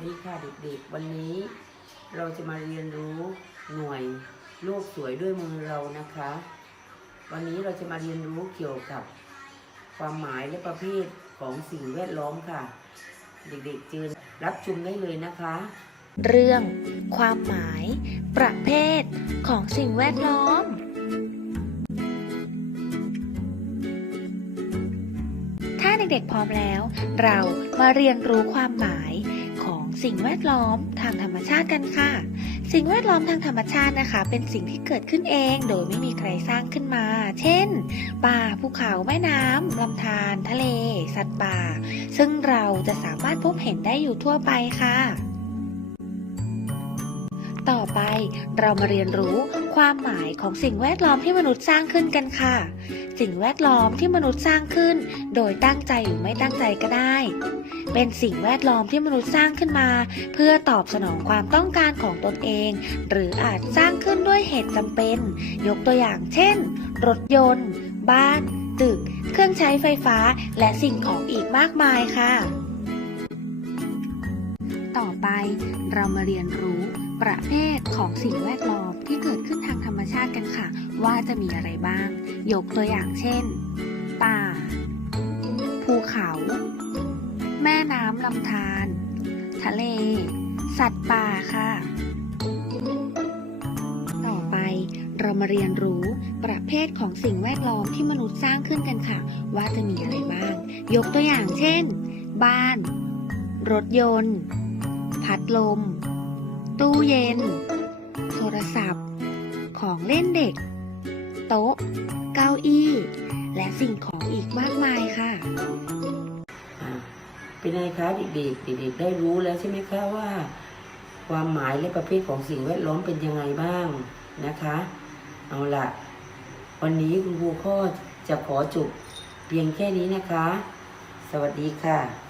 วัสดีค่ะเด็กๆ วันนี้เราจะมาเรียนรู้หน่วยโลกสวยด้วยมือเรานะคะ วันนี้เราจะมาเรียนรู้เกี่ยวกับ ความหมายและประเภทของสิ่งแวดล้อมค่ะ เด็กๆเชิญรับชมได้เลยนะคะ เรื่อง ความหมาย ประเภทของสิ่งแวดล้อมถ้าเด็กๆพร้อมแล้ว เรามาเรียนรู้ความหมาย สิ่งแวดล้อมทางธรรมชาติกันค่ะ สิ่งแวดล้อมทางธรรมชาตินะคะ เป็นสิ่งที่เกิดขึ้นเองโดยไม่มีใครสร้างขึ้นมา เช่น ป่า ภูเขา แม่น้ำลำธาร ทะเล สัตว์ป่า ซึ่งเราจะสามารถพบเห็นได้อยู่ทั่วไปค่ะ ต่อไป เรามาเรียนรู้ความหมายของสิ่งแวดล้อมที่มนุษย์สร้างขึ้นกันค่ะ สิ่งแวดล้อมที่มนุษย์สร้างขึ้น โดยตั้งใจหรือไม่ตั้งใจก็ได้ เป็นสิ่งแวดล้อมที่มนุษย์สร้างขึ้นมา เพื่อตอบสนองความต้องการของตนเอง หรืออาจสร้างขึ้นด้วยเหตุจำเป็น ยกตัวอย่างเช่น รถยนต์ บ้าน ตึก เครื่องใช้ไฟฟ้า และสิ่งของอีกมากมายค่ะ ต่อไปเรามาเรียนรู้ ประเภทของสิ่งแวดล้อมที่เกิดขึ้นทางธรรมชาติกันค่ะ ว่าจะมีอะไรบ้าง ยกตัวอย่างเช่น ป่า ภูเขา แม่น้ำลำธารทะเล สัตว์ป่าค่ะ ต่อไปเรามาเรียนรู้ประเภทของสิ่งแวดล้อมที่มนุษย์สร้างขึ้นกันค่ะ ว่าจะมีอะไรบ้าง ยกตัวอย่างเช่น บ้าน รถยนต์ พัดลม ตู้เย็น โทรศัพท์ ของเล่นเด็ก โต๊ะ เก้าอี้ และสิ่งของอีกมากมายค่ะ เป็นไงคะเด็กๆ เด็กๆ ได้รู้แล้วใช่ไหมคะว่า ความหมายและประเภทของสิ่งแวดล้อมเป็นยังไงบ้างนะคะ เอาละวันนี้คุณครูก็จะขอจบเพียงแค่นี้นะคะ สวัสดีค่ะ